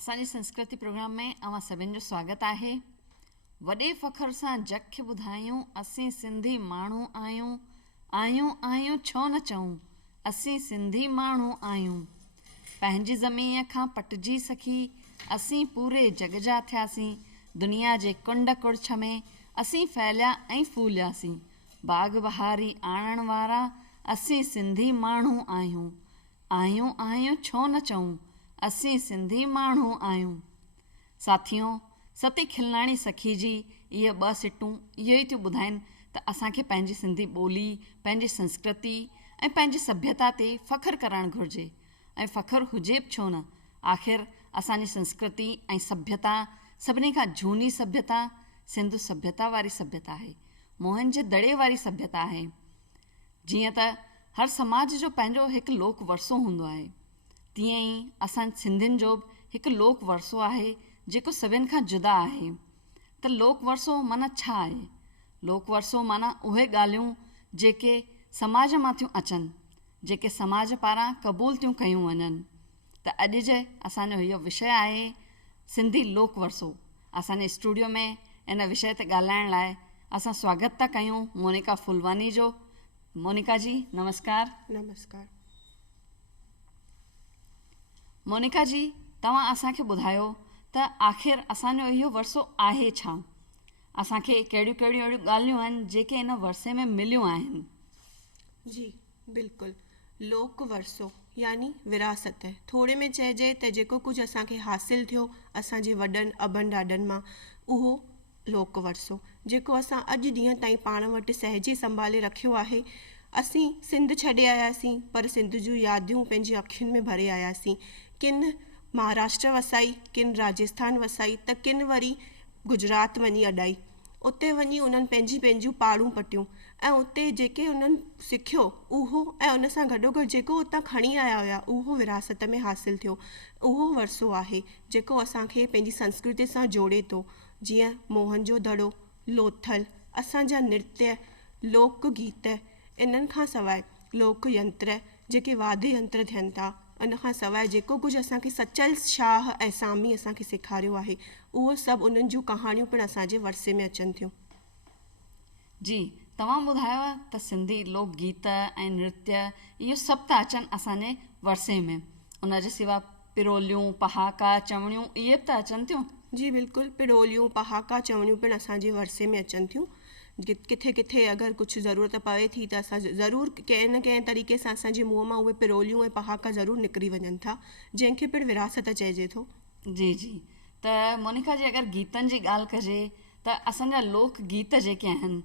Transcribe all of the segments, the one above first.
असांजी संस्कृति प्रोग्राम में अवां सभिनि जो स्वागत आहे। वॾे फ़ख्र सां जग खे ॿुधायूं असीं सिंधी माण्हू आहियूं, आहियूं आहियूं छो न चऊं, असीं सिंधी माण्हू आहियूं। पंहिंजी ज़मीन खां पटिजी सखी असीं पूरे जग जा थियासीं, दुनिया जे कुंड कुड़छ में असीं फैलिया ऐं फूलियासीं। बाग़ बहारी आणण वारा असीं सिंधी माण्हू आहियूं, आहियूं आहियूं छो न चऊं, असीं सिंधी माण्हू आहियूं। साथियों, सती खिलनाणी सखी जी इहे 2 सिटूं इहो ई थियूं ॿुधाइनि त असांखे पंहिंजी सिंधी ॿोली, पंहिंजी संस्कृति ऐं पंहिंजी सभ्यता ते फ़ख्रु करणु घुरिजे। ऐं फ़ख्रु हुजे बि छो न, आख़िर असांजी संस्कृति ऐं सभ्यता सभिनी खां झूनी सभ्यता सिंधु सभ्यता वारी सभ्यता आहे, मोहनजोदड़े वारी सभ्यता आहे। जीअं त हर समाज जो पंहिंजो हिकु लोक वरसो हूंदो आहे, तीअं ई असां सिंधियुनि जो बि हिकु लोक वरसो आहे जेको सभिनि खां जुदा आहे। त लोक वरसो माना छा आहे? लोक वरसो माना उहे ॻाल्हियूं जेके समाज मां थियूं अचनि, जेके समाज पारां क़बूल थियूं कयूं वञनि। त अॼु जे असांजो इहो विषय आहे सिंधी लोक वरसो। असांजे स्टूडियो में इन विषय ते ॻाल्हाइण लाइ असां स्वागत था कयूं मोनिका फुलवानी जो। मोनिका जी नमस्कार। नमस्कार। मोनिका जी, तव्हां असांखे ॿुधायो त आख़िर असांजो इहो वरसो आहे छा? असांखे कहिड़ियूं कहिड़ियूं अहिड़ियूं ॻाल्हियूं आहिनि जेके इन वरसे में मिलियूं आहिनि? जी बिल्कुलु, लोक वरसो यानी विरासत। थोरे में चइजे त जेको कुझु असांखे हासिलु थियो असांजे वॾनि अबनि ॾाॾनि मां, उहो लोक वरसो जेको असां अॼु ॾींहं ताईं पाण वटि सहजे संभाले रखियो आहे। असीं सिंध छॾे आयासीं, पर सिंध जूं यादियूं पंहिंजी अखियुनि में भरे आयासीं। किन महाराष्ट्र वसाई, किन राजस्थान वसाई, त किन वरी गुजरात वञी अॾाई। उते वञी उन्हनि पंहिंजियूं पाड़ूं पटियूं ऐं उते जेके उन्हनि सिखियो उहो ऐं उन सां गॾोगॾु जेको उतां खणी आया हुआ उहो विरासत में हासिलु थियो। उहो वरसो आहे जेको असांखे पंहिंजी संस्कृति सां जोड़े थो। जीअं मोहनजोदड़ो, लोथल, असांजा नृत्य, लोक गीत, इन्हनि खां सवाइ लोक यंत्र जेके वाद्य यंत्र थियनि था, इन खां सवाइ जेको कुझु असांखे सचल शाह ऐं सामी असांखे सेखारियो आहे, उहो सभु उन्हनि जूं कहाणियूं पिणु असांजे वरसे में अचनि थियूं। जी, तव्हां ॿुधायो त सिंधी लोक गीत ऐं नृत्य इहो सभु था अचनि असांजे वरसे में। उन जे सिवा पिरोलियूं, पहाका, चवणियूं इहे बि त अचनि थियूं। जी बिल्कुलु, पिरोलियूं, पहाका, चवणियूं पिणु असांजे वरसे में अचनि थियूं। किथे किथे अगरि कुझु ज़रूरत पवे थी त असां ज़रूरु कंहिं न कंहिं तरीक़े सां असांजे मुंहं मां उहे पिरोलियूं ऐं पहाका ज़रूरु निकिरी वञनि था, जंहिंखे पिणु विरासत चइजे थो। जी जी, त मोनिका जी, अगरि गीतनि जी ॻाल्हि कजे त असांजा लोक गीत जेके आहिनि,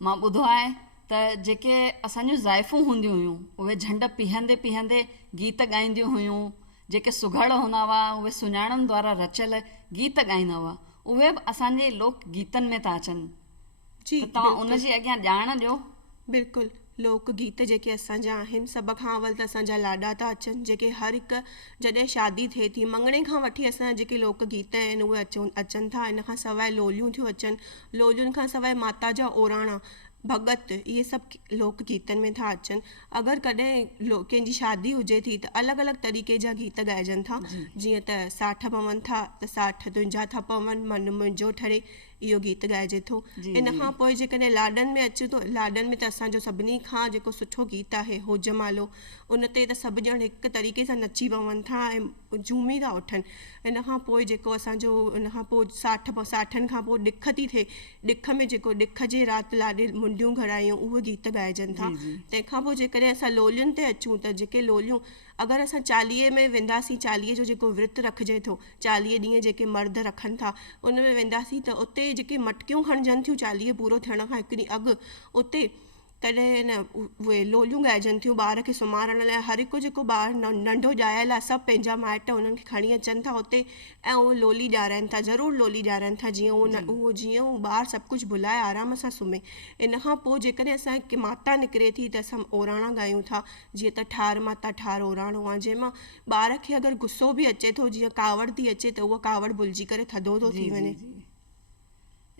मां ॿुधो आहे त जेके असांजूं ज़ाइफ़ूं हूंदियूं हुयूं उहे झंड पीहंदे पीहंदे गीत ॻाईंदियूं हुयूं। जेके सुघड़ हूंदा हुआ उहे सुञाणनि द्वारा रचियल गीत ॻाईंदा हुआ, उहे बि असांजे लोक गीतनि में था अचनि। जी, त तव्हां उन जी अॻियां ॼाण ॾियो। बिल्कुलु, लोक गीत जेके असांजा आहिनि, सभ खां अवल त असांजा लाॾा था अचनि, जेके हर हिकु जॾहिं शादी थिए थी मङणे खां वठी असांजा जेके लोक गीत आहिनि उहे अचनि था। इन खां सवाइ लोलियूं थियूं अचनि, लोलियुनि खां सवाइ माता जा ओराणा, भॻत, इहे सभु लोक गीतनि में था अचनि। अगरि कॾहिं कंहिंजी शादी हुजे थी त अलॻि अलॻि तरीक़े जा गीत ॻाइजनि था। जीअं त साठ पवनि था त साठ तुंहिंजा था पवनि, मन मुंहिंजो ठरे, इहो गीत ॻाइजे थो। इन खां पोइ जेकॾहिं लाॾनि में अचे थो, लाॾनि में त असांजो सभिनी खां जेको सुठो गीत आहे होजमालो, उन ते त सभु ॼण हिकु तरीक़े सां नची पवनि था ऐं झूमी था उथनि। इन खां पोइ जेको असांजो इन खां पोइ साठनि खां पोइ ॾिख थी थिए, ॾिख में जेको ॾिख जे राति लाॾे मुंडियूं घड़ायूं उहे गीत ॻाइजनि था। तंहिंखां पोइ जेकॾहिं असां लोलियुनि ते अचूं त जेके लोलियूं, अगरि असां चालीहे में वेंदासीं, चालीहे जो जेको विर्तु रखिजे थो, 40 ॾींहं जेके मर्द रखनि था, उन में वेंदासीं त उते जेके मटकियूं खणजनि थियूं चालीह पूरो थियण खां हिकु ॾींहुं अॻु, उते तॾहिं न उहे लोलियूं ॻाइजनि थियूं ॿार खे सुम्हारण लाइ। हर हिकु जेको ॿारु नंढो ॼायल आहे, सभु पंहिंजा माइट उन्हनि खे खणी अचनि था उते ऐं उहे लोली ॾियाराइनि था, ज़रूरु लोली ॾियाराइनि था, जीअं उहो ॿारु सभु कुझु भुलाए आराम सां सुम्हे। इन खां पोइ जेकॾहिं असांखे माता निकिरे थी त असां ओराणा ॻायूं था। जीअं त ठार माता ठार ओराणो आहे, जंहिंमां ॿार खे अगरि गुस्सो बि अचे थो, जीअं कावड़ थी अचे त उहा कावड़ भुलिजी करे थधो थो थी वञे।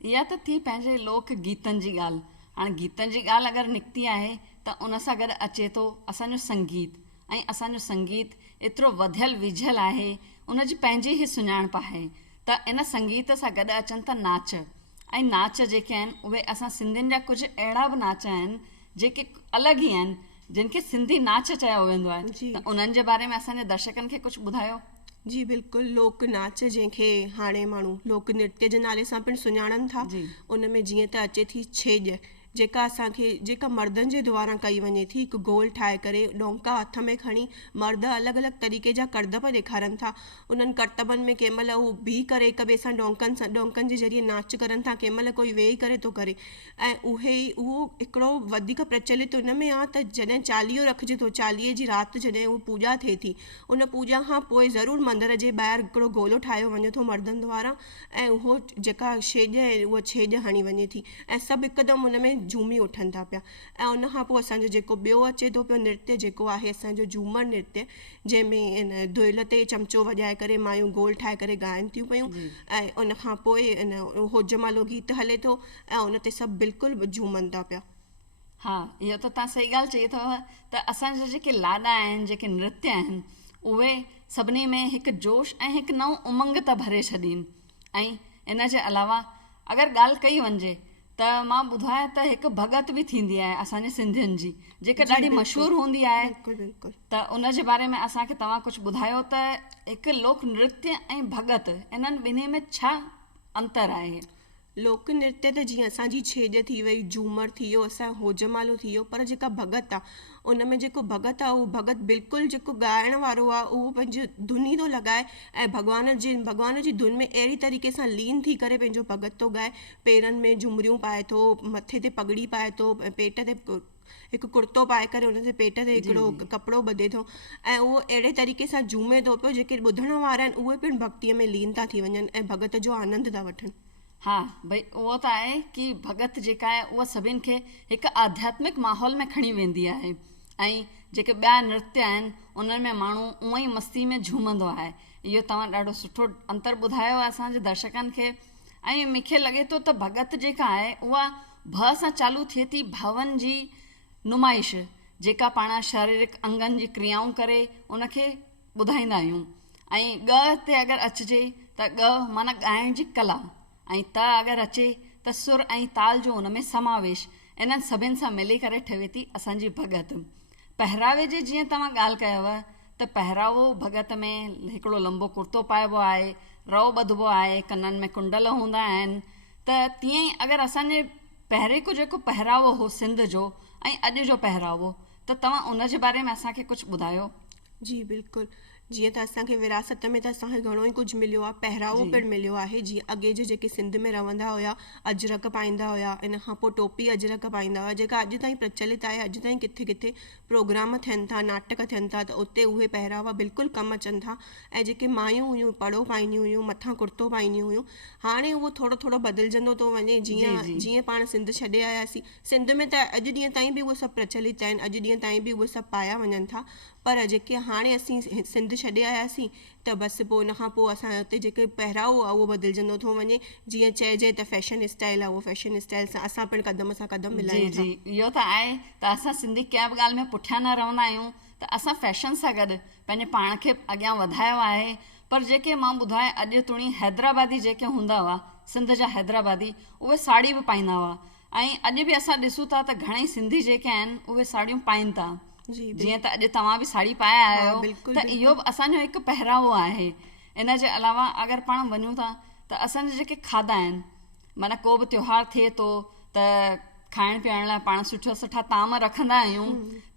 इहा त थी पंहिंजे लोक गीतनि जी ॻाल्हि। हाणे गीतनि जी ॻाल्हि अगरि निकिती आहे त उन सां गॾु अचे थो असांजो संगीत। ऐं असांजो संगीत एतिरो वधियलु विझियलु आहे, उनजी पंहिंजी ई सुञाणप आहे त इन संगीत सां गॾु अचनि था नाच ऐं नाच जेके आहिनि उहे असां सिंधियुनि जा कुझु अहिड़ा बि नाच आहिनि जेके अलॻि ई आहिनि जिन खे सिंधी नाच चयो वेंदो आहे जी। त उन्हनि जे बारे में असांजे दर्शकनि खे कुझु ॿुधायो। जी बिल्कुलु, लोक नाच जंहिंखे हाणे माण्हू लोक नृत्य जे नाले सां पिणु सुञाणनि था। जी। उन में जीअं त अचे थी छेॼ, जेका मर्दनि जे द्वारा कई वञे थी। हिकु गोल ठाहे करे डोंका हथ में खणी मर्द अलॻि अलॻि तरीक़े जा करतब ॾेखारनि था। उन्हनि करतबनि में कंहिं महिल हू बीह करे हिक ॿिए सां डोंकनि जे ज़रिए नाच करनि था, कंहिं महिल कोई वेही करे थो करे। ऐं उहो हिकिड़ो वधीक प्रचलित उन में आहे त जॾहिं चालीहो रखिजे थो, चालीहे जी राति जॾहिं उहा पूॼा थिए थी, उन पूॼा खां पोइ ज़रूरु मंदर जे ॿाहिरि हिकिड़ो गोलो ठाहियो वञे थो मर्दनि द्वारा, ऐं उहो जेका छेॼ आहे उहा छेॼ हणी वञे थी ऐं सभु हिकदमि उन में झूमी उथनि था पिया। ऐं उन खां पोइ असांजो जेको ॿियो अचे थो पियो नृत्य, जेको आहे असांजो झूमर नृत्य, जंहिंमें इन दुहिल ते चमचो वॼाए करे मायूं गोल ठाहे करे ॻाइनि थियूं पियूं। ऐं उन खां पोइ होजमालो गीत हले थो ऐं उन ते सभु बिल्कुलु झूमनि था पिया। हा, इहो त तव्हां सही ॻाल्हि चई अथव त असांजा जेके लाॾा आहिनि, जेके नृत्य आहिनि, उहे सभिनी में हिकु जोश ऐं हिकु नओं उमंग था भरे छॾीनि। ऐं इन जे अलावा अगरि ॻाल्हि कई वञिजे त मां ॿुधायां त हिकु भॻत बि थींदी आहे असांजे सिंधियुनि जी, जेका ॾाढी मशहूरु हूंदी आहे। त उन जे बारे में असांखे तव्हां कुझु ॿुधायो त हिकु लोक नृत्य ऐं भॻत इन्हनि ॿिन्ही में छा अंतर आहे। लोक नृत्य त जीअं असांजी छेॼ थी वई, झूमर थी वियो, असांजो होजमालो थी वियो, पर जेका भॻत आहे उन में जेको भॻत आहे उहो भॻत बिल्कुलु जेको ॻाइण वारो आहे उहो पंहिंजी धुनी थो लॻाए ऐं भॻवान जी धुन में अहिड़ी तरीक़े सां लीन थी करे पंहिंजो भॻत थो ॻाए। पेरनि में झुमरियूं पाए थो, मथे ते पगड़ी पाए थो, पेट ते हिकु कुर्तो पाए करे उन ते पेट ते हिकिड़ो कपिड़ो ॿधे थो ऐं उहो अहिड़े तरीक़े सां झूमे थो पियो, जेके ॿुधण वारा आहिनि उहे पिणु भक्तीअ में लीन था थी वञनि ऐं भॻत जो आनंद था वठनि। हा भई, उहो त आहे कि भॻत जेका आहे उहा सभिनि खे हिकु आध्यात्मिक माहौल में खणी वेंदी आहे। ऐं जेके ॿिया नृत्य आहिनि उन्हनि में माण्हू उअं ई मस्ती में झूमंदो आहे। इहो तव्हां ॾाढो सुठो अंतर ॿुधायो आहे असांजे दर्शकनि खे। ऐं मूंखे लॻे थो त भॻत जेका आहे उहा भ सां चालू थिए थी, भवन जी नुमाइश, जेका पाण शारीरिक अंगनि जी क्रियाऊं करे उनखे ॿुधाईंदा आहियूं। ऐं ॻ ते अगरि अचिजे त ॻ माना ॻाइण जी कला, ऐं त अगरि अचे त सुर ऐं ताल जो उन में समावेश, इन्हनि सभिनि सां मिली करे ठहे थी असांजी भॻत। पहरावे जी जीअं तव्हां ॻाल्हि कयव त पहरावो भॻत में हिकिड़ो लंबो कुर्तो पाइबो आहे, रओ ॿधिबो आहे, कननि में कुंडल हूंदा आहिनि। त तीअं ई अगरि असांजे पहिरें को जेको पहरावो हो सिंध जो ऐं अॼु जो पहरावो, त तव्हां उन जे बारे में असांखे कुझु ॿुधायो। जी बिल्कुलु, जीअं त असांखे विरासत में त असांखे घणो ई कुझु मिलियो आहे, पहरावो पिणु मिलियो आहे। जीअं अॻे जे जेके सिंध में रहंदा हुया अजरक पाईंदा हुया, इन खां पोइ टोपी अजरक पाईंदा हुआ, जेका अॼु ताईं प्रचलित आहे। अॼु ताईं किथे किथे प्रोग्राम थियनि था, नाटक थियनि था, त उते उहे पहरावा बिल्कुलु कमु अचनि था। ऐं जेके मायूं हुयूं पड़ो पाईंदियूं हुयूं, मथां कुर्तो पाईंदियूं हुयूं, हाणे उहो थोरो थोरो बदिलजंदो थो वञे। जीअं पाण सिंध छॾे आयासीं, सिंध में त अॼु ॾींहं ताईं बि उहे सभु प्रचलित आहिनि, अॼु ॾींहं ताईं बि उहे सभु पाया वञनि था। पर जेके हाणे असीं सिंध छॾे आयासीं त बसि पोइ उन खां पोइ असां हुते जेके पहिरावो आहे उहो बदिलजंदो थो वञे। जीअं चइजे त फैशन स्टाइल आहे, उहो फैशन स्टाइल सां असां पिणु क़दम सां क़दम मिलायूं था। इहो त आहे त असां सिंधी कंहिं बि ॻाल्हि में पुठियां न रहंदा आहियूं, त असां फैशन सां गॾु पंहिंजे पाण खे अॻियां वधायो आहे। पर जेके मां ॿुधाए अॼु तुणी हैदराबादी जेके हूंदा हुआ, सिंध जा हैदराबादी, उहे साड़ी बि पाईंदा हुआ। ऐं अॼु बि असां ॾिसूं था त घणेई सिंधी जेके आहिनि उहे साड़ियूं पाइनि था। जीअं त अॼु तव्हां बि साड़ी पाए आहियो, त इहो बि असांजो हिकु पहरावो आहे। इन जे अलावा अगरि पाण वञूं था त असांजा जेके खाधा आहिनि, माना को बि त्योहार थिए थो त खाइण पीअण लाइ पाण सुठा सुठा ताम रखंदा आहियूं।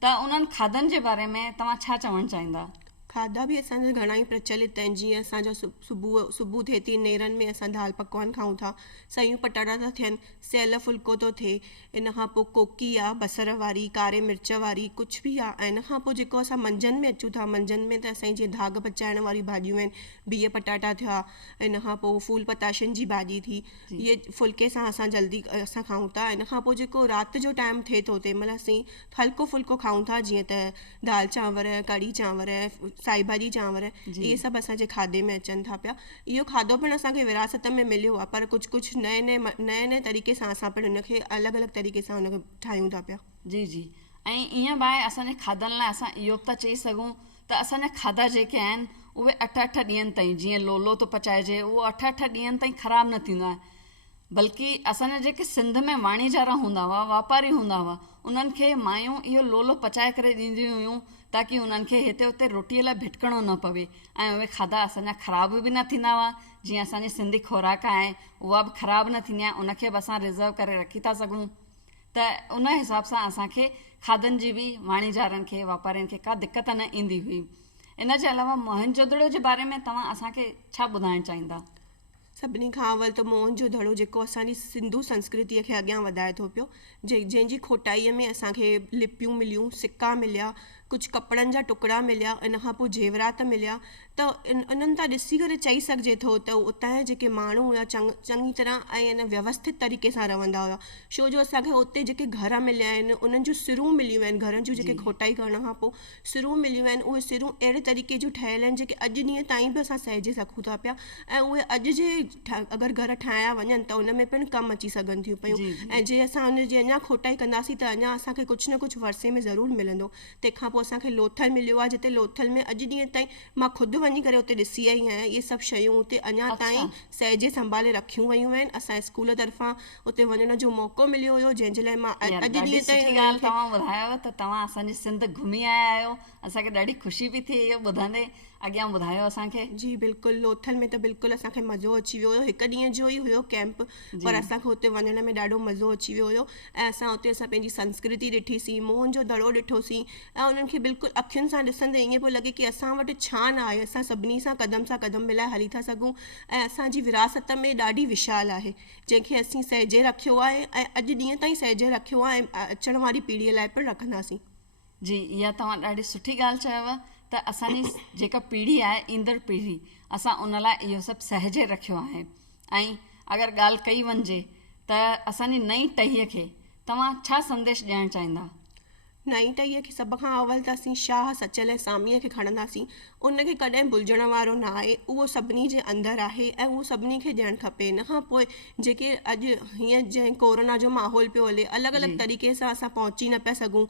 त उन्हनि खाधनि जे बारे में तव्हां छा चवणु चाहींदा। खाधा बि असांजा घणा ई प्रचलित आहिनि। जीअं असांजा सुबुह थिए थी, नेरनि में असां दाल पकवान खाऊं था, सयूं पटाटा था थियनि, सेयल फुल्को थो थिए, इन खां पोइ कोकी आहे बसर वारी, कारे मिर्च वारी, कुझु बि आहे। ऐं इन खां पोइ जेको असां मंझंदि में अचूं था, मंझंदि में त असांजी जीअं दाग पचाइण वारी भाॼियूं आहिनि, बिह पटाटा थिया, इन खां पोइ फूल पताशनि जी भाॼी थी, इहे फुल्के सां असां जल्दी असां खाऊं था। इन खां पोइ जेको राति जो टाइम थिए थो, तंहिं महिल असीं हल्को फुल्को खाऊं था, जीअं त दाल चांवर, कढ़ी चांवर, साई भाॼी चांवर, इहे सभु असांजे खाधे में अचनि था पिया। इहो खाधो पिणु असांखे विरासत में मिलियो आहे, पर कुझु कुझु नए तरीक़े सां असां पिणु हुनखे अलॻि अलॻि तरीक़े सां हुनखे ठाहियूं था पिया। जी ऐं ईअं बि आहे असांजे खाधनि लाइ असां इहो बि था चई सघूं त असांजा खाधा जेके आहिनि उहे 8-8 ॾींहंनि ताईं, जीअं लोलो थो पचाइजे, उहो 8-8 ॾींहंनि ताईं ख़राबु न थींदो आहे। बल्कि असांजा जेके सिंध में वाणीचारा हूंदा हुआ, वापारी हूंदा हुआ, उन्हनि खे मायूं इहो लोलो पचाए करे ॾींदियूं हुयूं ताकी उन्हनि खे हिते उते रोटीअ लाइ भिटकणो न पवे ऐं उहे खाधा असांजा ख़राबु बि न थींदा हुआ। जीअं असांजी सिंधी खुराक आहे उहा बि ख़राबु न थींदी आहे, उनखे बि असां रिज़र्व करे रखी था सघूं। त उन हिसाब सां असांखे खाधनि जी बि वाणीचारनि खे, वापारियुनि खे का दिक़त न ईंदी हुई। इन जे अलावा मोहनजोदड़ो जे बारे में तव्हां असांखे छा ॿुधाइणु चाहींदा? सभिनी खां अवल त मोहनजोदड़ो जेको असांजी सिंधू संस्कृतीअ खे अॻियां वधाए थो पियो, जंहिंजी खोटाईअ में असांखे लिपियूं मिलियूं, सिक्का मिलिया, कुझु कपिड़नि जा टुकड़ा मिलिया, इन खां पोइ जेवरात मिलिया। त इन्हनि तां ॾिसी करे चई सघिजे थो त उतां जा जेके माण्हू हुआ चङी तरह ऐं इन व्यवस्थित तरीक़े सां रहंदा हुआ। छो जो असांखे उते जेके घर मिलिया आहिनि, उन्हनि जूं सिरूं मिलियूं आहिनि, घरनि जूं जेके खोटाई करण खां पोइ सिरूं मिलियूं आहिनि, उहे सिरूं अहिड़े तरीक़े जूं ठहियल आहिनि जेके अॼु ॾींहं ताईं बि असां सहिजे सघूं था पिया। ऐं उहे अॼु जे अगरि घर ठाहिया वञनि त उन में पिणु कमु अची सघनि थियूं पियूं। ऐं जे असां हुनजी अञा खोटाई कंदासीं त अञा असांखे कुझु न कुझु वरसे में ज़रूरु मिलंदो। तंहिंखां पोइ असांखे लोथल मिलियो आहे, जिते लोथल में अॼु ॾींहं ताईं मां ख़ुदि वञी करे उते ॾिसी आई आहियां, इहे सभु शयूं उते अञा ताईं सहिजे संभाले रखियूं वयूं आहिनि। असांजे स्कूल तरफ़ां उते वञण जो मौक़ो मिलियो हुयो, जंहिंजे लाइ मां अॼु ॾींहं ताईं ॻाल्हि तव्हां ॿुधायो त तव्हां असांजी सिंध घुमी आया आहियो। असांखे ॾाढी ख़ुशी बि थी इहो ॿुधंदे। अॻियां ॿुधायो असांखे। जी बिल्कुलु, लोथल में त बिल्कुलु असांखे मज़ो अची वियो हुयो। हिकु ॾींहं जो ई हुयो कैंप, पर असांखे हुते वञण में ॾाढो मज़ो अची वियो हुयो। ऐं असां हुते पंहिंजी संस्कृति ॾिठीसीं, मोहनजोदड़ो ॾिठोसीं ऐं उन्हनि खे बिल्कुलु अखियुनि सां ॾिसंदे ईअं पियो लॻे की असां वटि छा न आहे, असां सभिनी सां क़दम मिलाए हली था सघूं। ऐं असांजी विरासत में ॾाढी विशाल आहे, जंहिंखे असीं सहिजे रखियो आहे ऐं अॼु ॾींहं ताईं सहिजे रखियो आहे ऐं अचण वारी पीढ़ीअ लाइ पिणु रखंदासीं। जी, इहा तव्हां ॾाढी सुठी ॻाल्हि चयव त असांजी जेका पीढ़ी आहे, ईंदड़ पीढ़ी, असां उन लाइ इहो सभु सहिजे रखियो आहे। ऐं अगरि ॻाल्हि कई वञिजे त असांजी नई टहीअ खे तव्हां छा संदेश ॾियणु चाहींदा? नई टहीअ खे सभ खां अवल त असीं शाह सचल ऐं सामीअ खे खणंदासीं। उनखे कॾहिं भुलिजण वारो न आहे, उहो सभिनी जे अंदरि आहे ऐं उहो सभिनी खे ॾियणु खपे। इन खां पोइ जेके अॼु हीअं जंहिं कोरोना जो माहौल पियो हले, अलॻि अलॻि तरीक़े सां असां पहुची न पिया सघूं,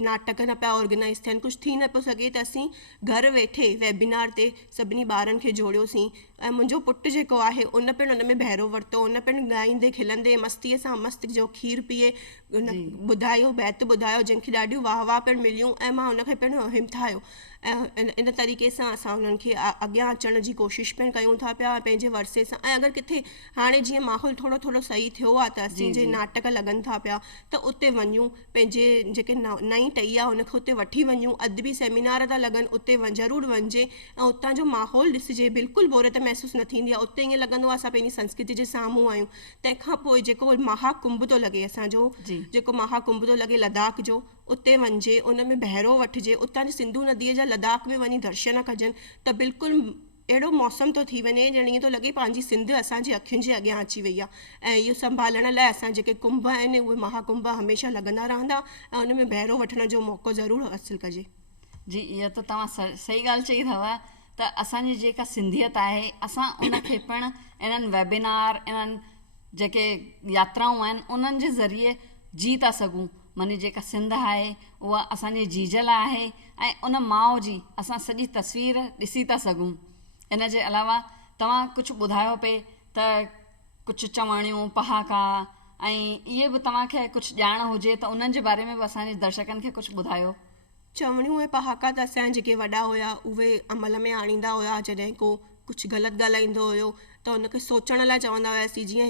नाटक न पिया ऑर्गेनाइज़ थियनि, कुझु थी न पियो सघे, त असीं घरु वेठे वेबिनार ते सभिनी ॿारनि खे जोड़ियोसीं। ऐं मुंहिंजो पुटु जेको आहे उन पिणु उन में बहिरो वरितो, उन पिणु ॻाईंदे खिलंदे मस्तीअ सां मस्त जो खीरु पीए ॿुधायो, बैत ॿुधायो, जंहिंखे ॾाढियूं वाह वाह पिणु मिलियूं ऐं मां उनखे पिणु हिमथायो। ऐं इन तरीक़े सां असां उन्हनि खे अॻियां अचण जी कोशिशि पिणु कयूं था पिया पंहिंजे वरसे सां। ऐं अगरि किथे हाणे जीअं माहौल थोरो थोरो सही थियो आहे त असीं जे नाटक लॻनि था पिया त उते वञूं, पंहिंजे जेके नई टही आहे उनखे उते वठी वञूं। अदबी सेमिनार था लॻनि, उते ज़रूरु वञिजे ऐं उतां जो माहौल ॾिसिजे, बिल्कुलु बोरियत महसूसु न थींदी आहे। उते ईअं लॻंदो आहे असां पंहिंजी संस्कृति जे साम्हूं आहियूं। तंहिंखां पोइ जेको महाकुंभ थो लॻे, असांजो जेको महाकुंभ थो लॻे लद्दाख जो, उते वञिजे, उन में बहिरो वठिजे, उतां जी सिंधू नदीअ जा लद्दाख में वञी दर्शन कजनि त बिल्कुलु अहिड़ो मौसम थो थी वञे ॼण ईअं थो लॻे पंहिंजी सिंध असांजी अखियुनि जे अॻियां अची वई आहे। ऐं इहो संभालण लाइ असां जेके कुंभ आहिनि उहे महाकुंभ हमेशह लॻंदा रहंदा ऐं उन में बहिरो वठण जो मौक़ो ज़रूरु हासिलु कजे। जी, इहा त तव्हां सही ॻाल्हि चई अथव त असांजी जेका सिंधियत आहे असां उनखे पिणु इन्हनि वेबिनार, इन्हनि जेके यात्राऊं आहिनि उन्हनि जे ज़रिए जी था सघूं। माने जेका सिंध आहे उहा असांजी जीजल आहे ऐं उन माउ जी असां सॼी तस्वीर ॾिसी था सघूं। इन जे अलावा तव्हां कुझु ॿुधायो पिए त कुझु चवणियूं, पहाका ऐं इहे बि तव्हांखे कुझु ॼाण हुजे त उन्हनि जे बारे में बि असांजे दर्शकनि खे कुझु ॿुधायो। चवणियूं ऐं पहाका त असांजा जेके वॾा हुआ उहे अमल में आणींदा हुआ। जॾहिं को कुझु ग़लति ॻाल्हाईंदो हुयो त उनखे सोचण लाइ चवंदा हुआसीं। जीअं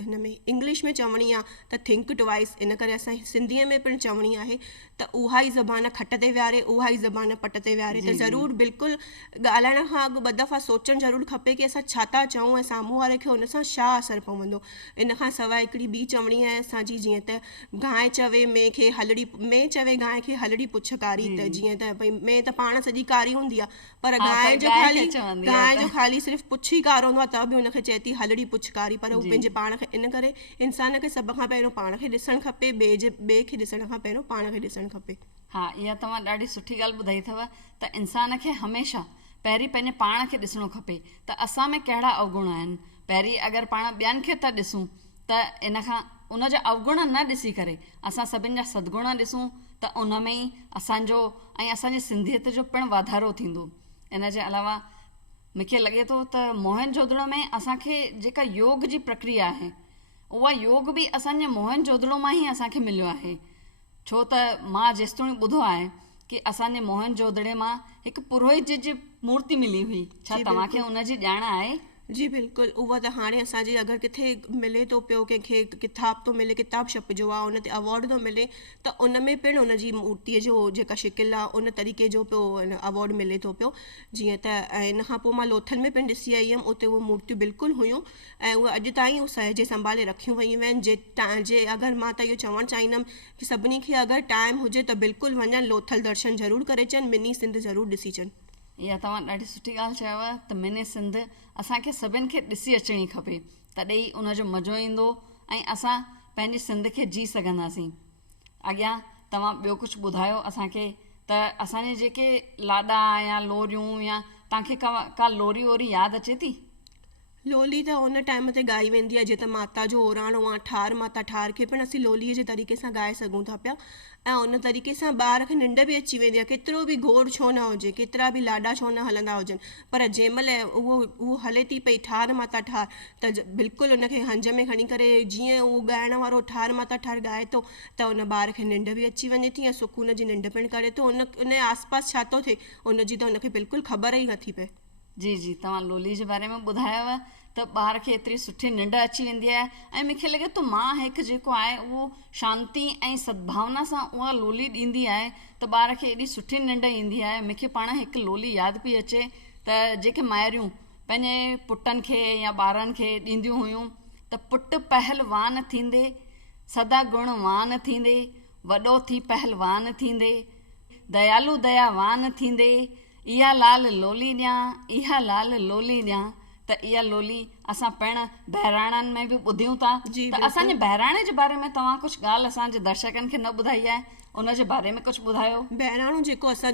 हिन में इंग्लिश में चवणी आहे त थिंक ट्वाइस, इन करे असां सिंधीअ में पिणु चवणी आहे त उहा ई ज़बान खट ते विहारे, उहा ई ज़बान पट ते विहारे। त ज़रूरु बिल्कुलु ॻाल्हाइण खां अॻु ॿ दफ़ा सोचणु ज़रूरु खपे की असां छा था चऊं ऐं साम्हूं वारे खे हुन सां छा असरु पवंदो। इन खां सवाइ हिकिड़ी ॿी चवणी आहे असांजी, जीअं त गांइ चवे में खे हलड़ी, में चवे गांइ खे हलड़ी पुछ कारी। त जीअं त भई में त पाण सॼी कारी हूंदी आहे, पर गांइ जो ख़ाली सिर्फ़ु पुछ ई कारो हूंदो आहे त बि हुनखे चए थी हलड़ी पुछकारी। पर हू पंहिंजे पाण खे, इन करे इंसान खे सभ खां पहिरियों पाण खे ॾिसणु खपे, ॿिए खे ॾिसण खां पहिरियों पाण खे ॾिसणु खपे। हा, इहा तव्हां ॾाढी सुठी ॻाल्हि ॿुधाई अथव त इंसान खे हमेशह पहिरीं पंहिंजे पाण खे ॾिसणो खपे त असां में कहिड़ा अवगुण आहिनि। पहिरीं अगरि पाण ॿियनि खे था ॾिसूं त इन खां उन जा अवगुण न ॾिसी करे असां सभिनि जा सदगुण ॾिसूं त उन में ई असांजो ऐं असांजी सिंधियत जो पिणु वाधारो थींदो। इन जे अलावा मूंखे लॻे थो त मोहनजोदड़ो में असांखे जेका योग जी प्रक्रिया आहे उहा योग बि असांजे मोहनजोदड़ो मां ई असांखे मिलियो आहे। छो त मां जेसिताईं ॿुधो आहे कि असांजे मोहनजोदड़े मां हिकु पुरोहित जी मूर्ति मिली हुई। छा तव्हांखे उनजी ॼाण आहे? जी बिल्कुलु, उहा त हाणे असांजे अगरि किथे मिले थो पियो, कंहिंखे किताब थो मिले, किताब छपिजो आहे, उन ते अवॉर्ड थो मिले, त उन में पिणु उनजी मूर्तीअ जो जेका शिकिल आहे उन तरीक़े जो पियो अवॉर्ड मिले थो पियो। जीअं त ऐं इन खां पोइ मां लोथल में पिणु ॾिसी आई हुयमि, उते उहे मूर्तियूं बिल्कुलु हुयूं ऐं उहे अॼु ताईं उहे सहेजे संभाले रखियूं वयूं आहिनि। जे अगरि मां त इहो चवणु चाहींदमि कि सभिनी खे अगरि टाइम हुजे त बिल्कुलु वञनि, लोथल दर्शन ज़रूरु करे अचनि, मिनी सिंध ज़रूरु ॾिसी अचनि। इहा तव्हां ॾाढी सुठी ॻाल्हि चयव त मिनी सिंध असांखे सभिनि खे ॾिसी अचणी खपे, तॾहिं ई उनजो मज़ो ईंदो ऐं असां पंहिंजी सिंध खे जी सघंदासीं। अॻियां तव्हां ॿियो कुझु ॿुधायो असांखे त असांजे जेके लाॾा या लोरियूं या तव्हांखे का लोरी वोरी यादि अचे थी? लोली त उन टाइम ते ॻाई वेंदी आहे जीअं त माता जो ओराणो आहे, ठार माता ठार खे पिणु असीं लोलीअ जे तरीक़े सां ॻाए सघूं था पिया ऐं उन तरीक़े सां ॿार खे निंड बि अची वेंदी आहे, केतिरो बि घोड़ छो न हुजे, केतिरा बि लाॾा छो न हलंदा हुजनि, पर जंहिं महिल उहो हले थी पई ठार माता ठार त बिल्कुलु उनखे हंज में खणी करे जीअं उहो ॻाइण वारो ठार माता ठार ॻाए थो त उन ॿार खे निंड बि अची वञे थी ऐं सुकून जी निंड पिणु करे थो। उन आसपास छा थो थिए उनजी त उनखे बिल्कुलु ख़बर ई नथी पए। जी जी, तव्हां लोली जे बारे में ॿुधायव त ॿार खे एतिरी सुठी निंड अची वेंदी आहे ऐं मूंखे लॻे थो मां हिकु जेको आहे उहो शांती ऐं सद्भावना सां उहा लोली ॾींदी आहे त ॿार खे एॾी सुठी निंड ईंदी आहे। मूंखे पाण हिकु लोली यादि पई अचे त जेके माइरियूं पंहिंजे पुटनि खे या ॿारनि खे ॾींदियूं हुयूं त पुटु पहलवान थींदे, सदा गुणवान थींदे, वॾो थी पहलवान थींदे, दयालू दयावान थींदे, इहा लाल लोली ॾियां, इहा लाल लोली ॾियां। त इहा लोली असां पिणु बहिराणनि में बि ॿुधियूं था। त असांजे बहिराणे जे बारे में तव्हां कुझु ॻाल्हि असांजे दर्शकनि खे न ॿुधाई आहे, उन जे बारे में कुझु ॿुधायो। बहिराणो जेको असां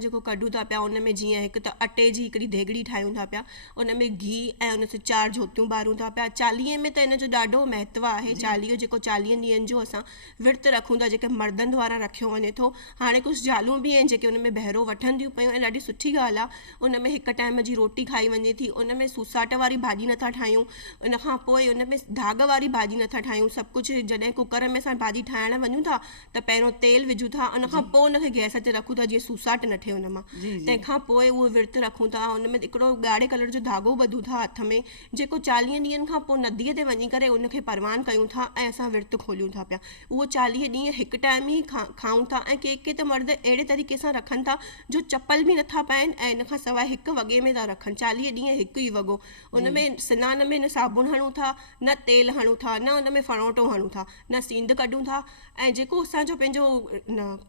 जेको कढूं था पिया उन में जीअं हिकु त अटे जी हिकिड़ी देगड़ी ठाहियूं था पिया, उन में गिहु ऐं उन ते 4 जोतियूं ॿारूं था पिया। चालीहे में त इन जो ॾाढो महत्व आहे। चालीहो जेको 40 ॾींहंनि जो असां विर्तु रखूं था, जेके मर्दनि द्वारा रखियो वञे थो। हाणे कुझु ज़ालूं बि आहिनि जेके उन में बहिरो वठंदियूं पियूं ऐं ॾाढी सुठी ॻाल्हि आहे। उन में हिकु टाइम जी रोटी खाई वञे थी, उन में सूसाट वारी भाॼी नथा ठाहियूं, उन खां पोइ उन में दाग वारी भाॼी नथा ठाहियूं। सभु कुझु जॾहिं कुकर में असां भाॼी ठाहिणु वञूं था त पहिरियों तेल विझूं था, उन खां पोइ उनखे गैस ते रखूं था जीअं सूसाट न थिए उन मां। तंहिंखां पोइ उहो विर्तु रखूं था, उन में हिकिड़ो ॻाढ़े कलर जो धाॻो ॿधूं था हथ में, जेको 40 ॾींहंनि खां पोइ नदीअ ते वञी करे उनखे परवान कयूं था ऐं असां विर्तु खोलियूं था पिया। उहो 40 ॾींहं हिकु टाइम ई खाऊं था ऐं के त मर्द अहिड़े तरीक़े सां रखनि था जो चपल बि नथा पाइनि ऐं इन खां सवाइ हिकु वॻे में था रखनि। 40 ॾींहं हिकु ई वॻो, उन में सनान में न साबुण हणूं था, न तेल हणूं था, न उन में फणोटो हणूं था, न सींद कढूं था ऐं जेको असांजो पंहिंजो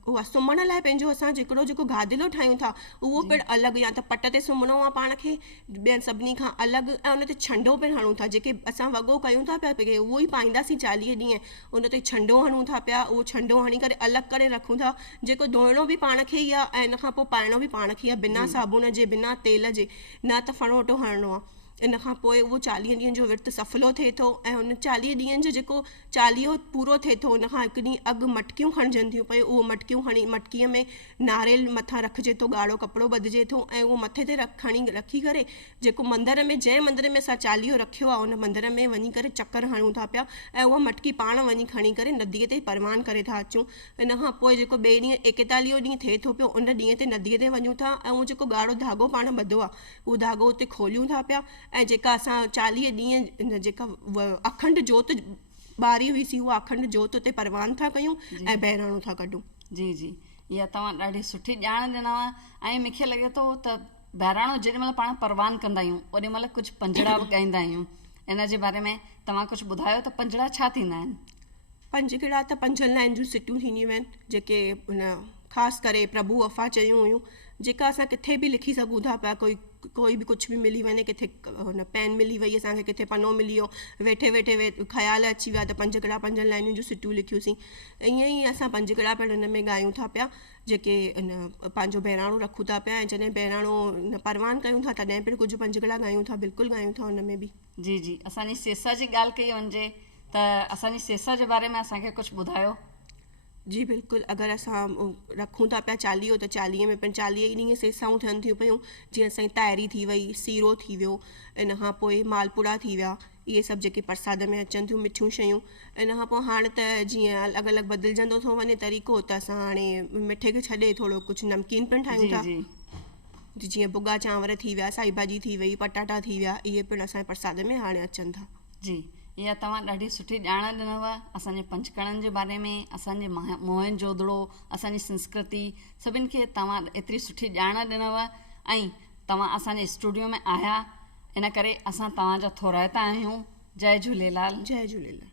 उहा सुम्हण लाइ पंहिंजो असां जेको गादिलो ठाहियूं था उहो पिणु अलॻि, या त पट ते सुम्हणो आहे पाण खे ॿियनि सभिनी खां अलॻि, ऐं उन ते छंडो पिणु हणूं था। जेके असां वॻो कयूं था पिया उहो ई पाईंदासीं 40 ॾींहं, उन ते छंडो हणूं था पिया। उहो छंडो हणी करे अलॻि करे रखूं था, जेको धोइणो बि पाण खे ई आहे ऐं इन खां पोइ पाइणो बि पाण खे आहे, बिना साबुण जे, बिना तेल जे, न त फणोटो हणणो आहे। इन खां पोइ उहो 40 ॾींहंनि जो विर्तु सफलो थिए थो ऐं उन 40 ॾींहंनि जो जेको चालीहो पूरो थिए थो उन खां हिकु ॾींहुं अॻु मटकियूं खणजनि थियूं पियूं। उहो मटकियूं खणी मटकीअ में नारेल मथां रखिजे थो, ॻाढ़ो कपिड़ो ॿधिजे थो ऐं उहो मथे ते खणी रखी करे जेको मंदर में, जंहिं मंदर में असां चालीहो रखियो आहे उन मंदर में वञी करे चकर हणूं था पिया ऐं उहा मटकी पाण वञी खणी करे नदीअ ते परवान करे था अचूं। इन खां पोइ जेको ॿिए ॾींहुं 41 ॾींहुं थिए थो पियो उन ॾींहं ते नदीअ ते वञूं था ऐं उहो जेको ॻाढ़ो धाॻो पाण ॿधो आहे उहो धाॻो उते खोलियूं था पिया ऐं जेका असां 40 ॾींहं जेका अखंड जोत ॿारी हुईसीं उहा अखंड जोत उते परवान था कयूं ऐं बहिराणो था कढूं। जी जी, इहा तव्हां ॾाढी सुठी ॼाण ॾिनव ऐं मूंखे लॻे थो त बहिराणो जेॾीमहिल पाण परवान कंदा आहियूं ओॾी महिल कुझु पंजड़ा बि ॻाईंदा आहियूं। इन जे बारे में तव्हां कुझु ॿुधायो त पंजड़ा छा थींदा आहिनि? पंजड़ा त 5 लाइन जूं सिटियूं थींदियूं आहिनि जेके ख़ासि करे प्रभु वफ़ा चयूं हुयूं, जेका असां किथे बि लिखी सघूं था पिया। कोई बि कुझु बि मिली वञे, किथे हुन पेन मिली वई असांखे, किथे पनो मिली वियो, वेठे वेठे ख़्यालु अची विया त पंजड़ा 5 लाइनियूं जूं सिटियूं लिखियूंसीं। ईअं ई असां पंजड़ा पिणु हुन में ॻायूं था पिया जेके पंहिंजो बहिराणो रखूं था पिया ऐं जॾहिं बहिराणो परवान कयूं था तॾहिं पिणु कुझु पंजड़ा ॻायूं था, बिल्कुलु ॻायूं था हुन में बि। जी जी, असांजी सेसा जी ॻाल्हि कई वञिजे त असांजी सेसा जे बारे में असांखे कुझु ॿुधायो। जी बिल्कुलु, अगरि असां रखूं था पिया चालीहो त चालीहे में पिणु 40 ॾींहं सेसाऊं थियनि थियूं पियूं, जीअं असांजी ताइरी थी वई, सीरो थी वियो, इन खां पोइ मालपुड़ा थी विया, इहे सभु जेके परसाद में अचनि थियूं मिठियूं शयूं। इन खां पोइ हाणे त जीअं अलॻि अलॻि बदिलजंदो थो वञे तरीक़ो, त असां हाणे मिठे खे छॾे थोरो कुझु नमकीन पिणु ठाहियूं जी था। जी जीअं भुॻा चांवर थी विया, साई भाॼी थी वई, पटाटा थी विया, इहे पिणु असांजे परसाद में हाणे अचनि था। जी, इहा तव्हां ॾाढी सुठी ॼाण ॾिनव असांजे पंचकड़नि जे बारे में, असांजे मोहन जोदड़ो, असांजी संस्कृति, सभिनि खे तव्हां एतिरी सुठी ॼाण ॾिनव ऐं तव्हां असांजे स्टूडियो में आया, इन करे असां तव्हांजा थोराइता आहियूं। जय झूलेलाल। जय झूलेलाल।